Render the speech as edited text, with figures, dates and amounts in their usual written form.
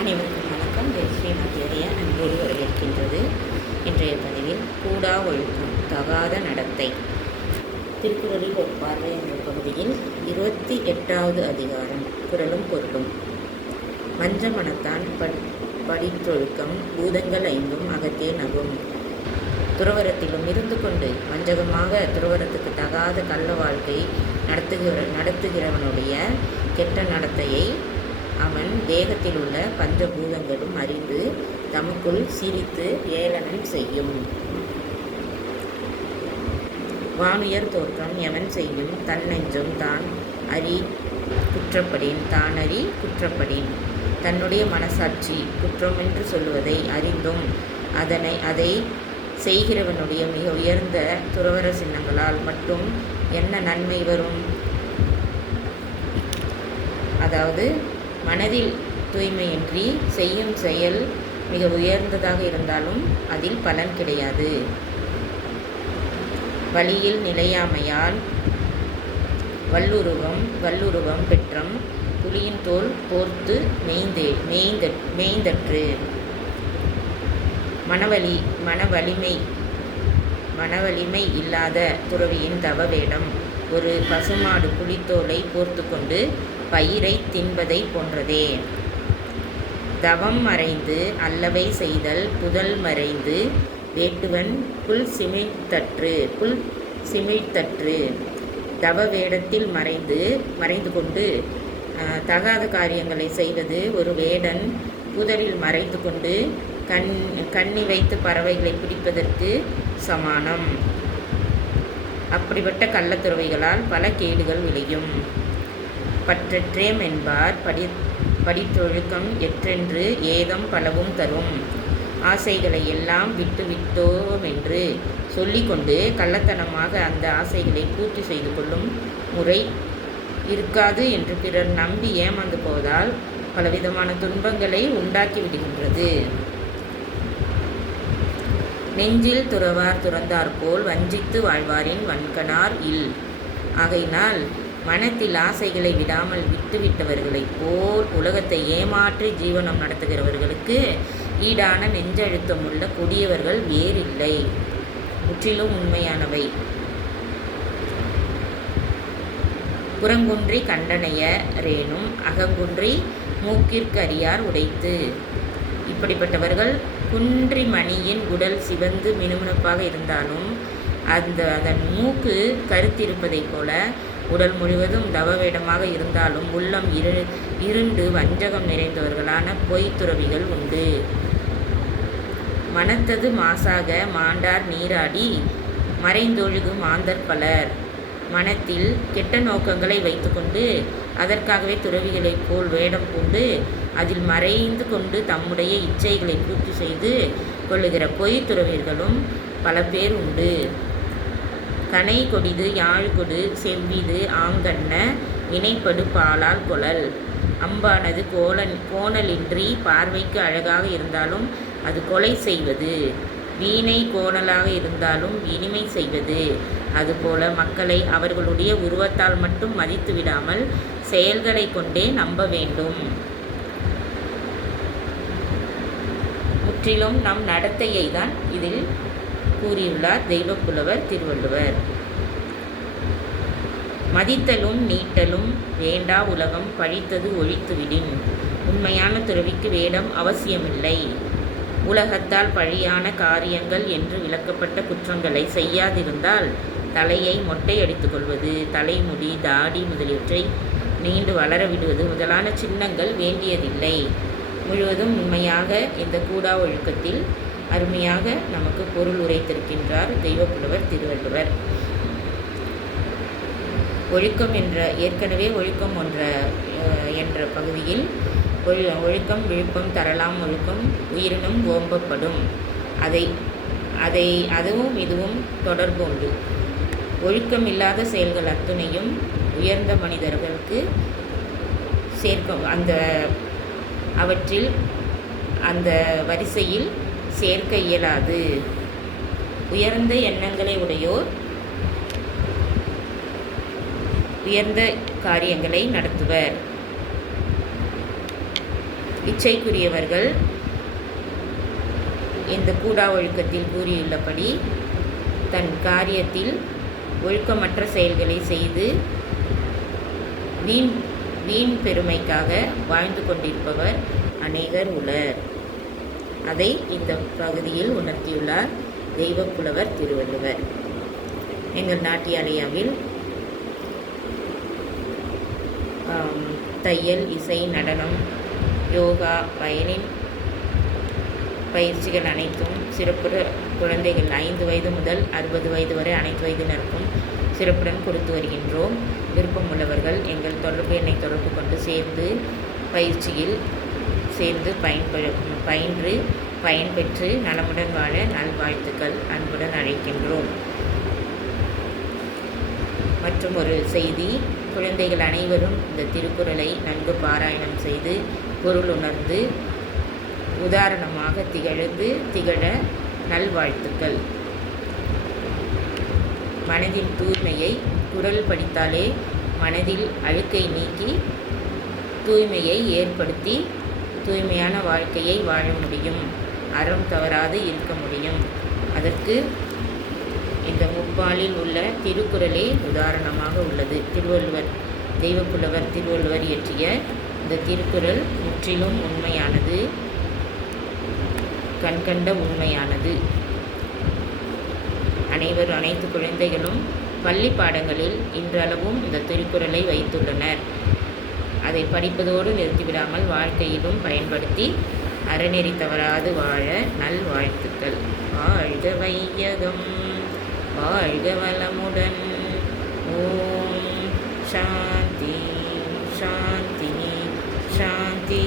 அனைவருக்கும் வணக்கம். ஸ்ரீமதியரைய அன்போடு வரவேற்கின்றது. இன்றைய பதிவில் கூடா ஒழுக்கம் தகாத நடத்தை திருக்குறளில் ஒரு பார்வை என்ற பகுதியில் 28வது அதிகாரம் குறளும் பொருளும். வஞ்ச மனத்தான் படித்தொழுக்கம் பூதங்கள் ஐந்தும் அகத்தே நகும். துறவரத்திலும் இருந்து கொண்டு வஞ்சகமாக துறவரத்துக்கு தகாத கள்ள வாழ்க்கை நடத்துகிறவனுடைய கெட்ட நடத்தையை அவன் தேகத்தில் உள்ள பஞ்சபூதங்களும் அறிந்து தமக்குள் சிரித்து ஏளனம் செய்யும். வானுயர் தோற்றம் எவன் செய்யும் தன்னெஞ்சம் தான் அறி குற்றப்படின் தன்னுடைய மனசாட்சி குற்றம் என்று சொல்லுவதை அறிந்தும் அதை செய்கிறவனுடைய மிக உயர்ந்த துறவர சின்னங்களால் மட்டும் என்ன நன்மை வரும்? அதாவது மனதில் தூய்மையின்றி செய்யும் செயல் மிக உயர்ந்ததாக இருந்தாலும் அதில் பலன் கிடையாது. வழியில் நிலையாமையால் வல்லுருவம் பெற்றம் புலியின் தோல் போர்த்து மேய்ந்தற்று. மனவலிமை இல்லாத துறவியின் தவ வேடம் ஒரு பசுமாடு புலித்தோலை போர்த்து கொண்டு பயிரை தின்பதை போன்றதே. தவம் மறைந்து அல்லவை செய்தல் புதல் மறைந்து வேட்டுவன் புல் சிமிழ்த்தற்று. தவ வேடத்தில் மறைந்து கொண்டு தகாத காரியங்களை செய்வது ஒரு வேடன் புதரில் மறைந்து கொண்டு கண்ணி வைத்து பறவைகளை பிடிப்பதற்கு சமானம். அப்படிப்பட்ட கள்ளத்துறவைகளால் பல கேடுகள் விளையும். பற்றற்றேம் என்பார் படித்தொழுக்கம் எற்றென்று ஏதம் பலவும் தரும். ஆசைகளை எல்லாம் விட்டோமென்று சொல்லிக்கொண்டு கள்ளத்தனமாக அந்த ஆசைகளை பூர்த்தி செய்து கொள்ளும் முறை இருக்காது என்று பிறர் நம்பி ஏமாந்து போவதால் பலவிதமான துன்பங்களை உண்டாக்கி விடுகின்றது. நெஞ்சில் துறவார் துறந்தாற்போல் வஞ்சித்து வாழ்வாரின் வன்கணார் இல். ஆகையினால் மனத்தில் ஆசைகளை விடாமல் விட்டுவிட்டவர்களைப் போல் உலகத்தை ஏமாற்றி ஜீவனம் நடத்துகிறவர்களுக்கு ஈடான நெஞ்சழுத்தமுள்ள கொடியவர்கள் வேறில்லை. முற்றிலும் உண்மையானவை. புறங்குன்றி கண்டனைய ரேனும் அகங்குன்றி மூக்கிற்கரியார் உடைத்து. இப்படிப்பட்டவர்கள் குன்றி மணியின் உடல் சிவந்து மினுமினுப்பாக இருந்தாலும் அதன் மூக்கு கருத்திருப்பதைப் போல உடல் முழுவதும் தவவேடமாக இருந்தாலும் உள்ளம் இருண்டு வஞ்சகம் நிறைந்தவர்களான பொய்த்துறவிகள் உண்டு. மனத்தது மாசாக மாண்டார் நீராடி மறைந்தொழுகு மாந்தர் பலர். மனத்தில் கெட்ட நோக்கங்களை வைத்துக்கொண்டு அதற்காகவே துறவிகளைப் போல் வேடம் பூண்டு அதில் மறைந்து கொண்டு தம்முடைய இச்சைகளை பூர்த்தி செய்து கொள்ளுகிற பொய் துறவிகளும் பல பேர் உண்டு. கனை கொடிது யாழ்கொடு செவ்விது ஆங்கண்ண வினைப்படு பாலால் கொளல். அம்பானது கோணலின்றி பார்வைக்கு அழகாக இருந்தாலும் அது கொலை செய்வது. வீணை கோணலாக இருந்தாலும் இனிமை செய்வது. அதுபோல மக்களை அவர்களுடைய உருவத்தால் மட்டும் மதித்து விடாமல் செயல்களை கொண்டே நம்ப வேண்டும். முற்றிலும் நம் நடத்தையை தான் இதில் கூறியுள்ளார் தெய்வப்புலவர் திருவள்ளுவர். மதித்தலும் நீட்டலும் வேண்டா உலகம் பழித்தது ஒழித்துவிடின். உண்மையான துறவிக்கு வேடம் அவசியமில்லை. உலகத்தால் பழியான காரியங்கள் என்று விளக்கப்பட்ட குற்றங்களை செய்யாதிருந்தால் தலையை மொட்டை அடித்து கொள்வது, தலைமுடி தாடி முதலியவற்றை நீண்டு வளர விடுவது முதலான சின்னங்கள் வேண்டியதில்லை. முழுவதும் உண்மையாக இந்த கூடா ஒழுக்கத்தில் அருமையாக நமக்கு பொருள் உரைத்திருக்கின்றார் தெய்வப்புலவர் திருவள்ளுவர். ஒழுக்கம் ஏற்கனவே ஒழுக்கம் என்ற பகுதியில் ஒழுக்கம் விழுப்பம் தரலாம் ஒழுக்கம் உயிரினும் ஓம்பப்படும். அதுவும் இதுவும் தொடர்பு உண்டு. ஒழுக்கம் இல்லாத செயல்கள் அத்துணையும் உயர்ந்த மனிதர்களுக்கு சேர்க்கும் அவற்றில் அந்த வரிசையில் சேர்க்க இயலாது. உயர்ந்த எண்ணங்களை உடையோர் உயர்ந்த காரியங்களை நடத்துவர். இச்சைக்குரியவர்கள் இந்த கூடா ஒழுக்கத்தில் கூறியுள்ளபடி தன் காரியத்தில் ஒழுக்கமற்ற செயல்களை செய்து வீண் வீண் பெருமைக்காக வாழ்ந்து கொண்டிருப்பவர் அநேகர் உளர். அதை இந்த பகுதியில் உணர்த்தியுள்ளார் தெய்வப்புலவர் திருவள்ளுவர். எங்கள் நாட்டியாலயாவில் தையல், இசை, நடனம், யோகா, வயலின் பயிற்சிகள் அனைத்தும் சிறப்புற குழந்தைகள் 5 வயது முதல் 60 வயது வரை அனைத்து வயதினருக்கும் சிறப்புடன் கொடுத்து வருகின்றோம். விருப்பம் உள்ளவர்கள் எங்கள் தொடர்பு எண்ணை தொடர்பு கொண்டு சேர்ந்து பயிற்சியில் சேர்ந்து பயின்று பயன்பெற்று நலமுடன் வாழ நல்வாழ்த்துக்கள் அன்புடன் அழைக்கின்றோம். மற்றும் ஒரு செய்தி, குழந்தைகள் அனைவரும் இந்த திருக்குறளை நன்கு பாராயணம் செய்து பொருள் உணர்ந்து உதாரணமாக திகழ நல்வாழ்த்துக்கள். மனதின் தூய்மையை குறள் படித்தாலே மனதில் அழுக்கை நீக்கி தூய்மையை ஏற்படுத்தி தூய்மையான வாழ்க்கையை வாழ முடியும், அறம் தவறாது இருக்க முடியும். அதற்கு இந்த முப்பாலில் உள்ள திருக்குறளே உதாரணமாக உள்ளது. தெய்வப்புலவர் திருவள்ளுவர் இயற்றிய இந்த திருக்குறள் முற்றிலும் உண்மையானது, கண்கண்ட உண்மையானது. அனைத்து குழந்தைகளும் பள்ளி பாடங்களில் இன்றளவும் இந்த திருக்குறளை வைத்துள்ளனர். அதை படிப்பதோடு நிறுத்திவிடாமல் வாழ்க்கையிலும் பயன்படுத்தி அறநெறி தவறாது வாழ நல்வாழ்த்துக்கள். வாழ்க வையகம், வாழ்க வளமுடன். ஓம் சாந்தி சாந்தி சாந்தி.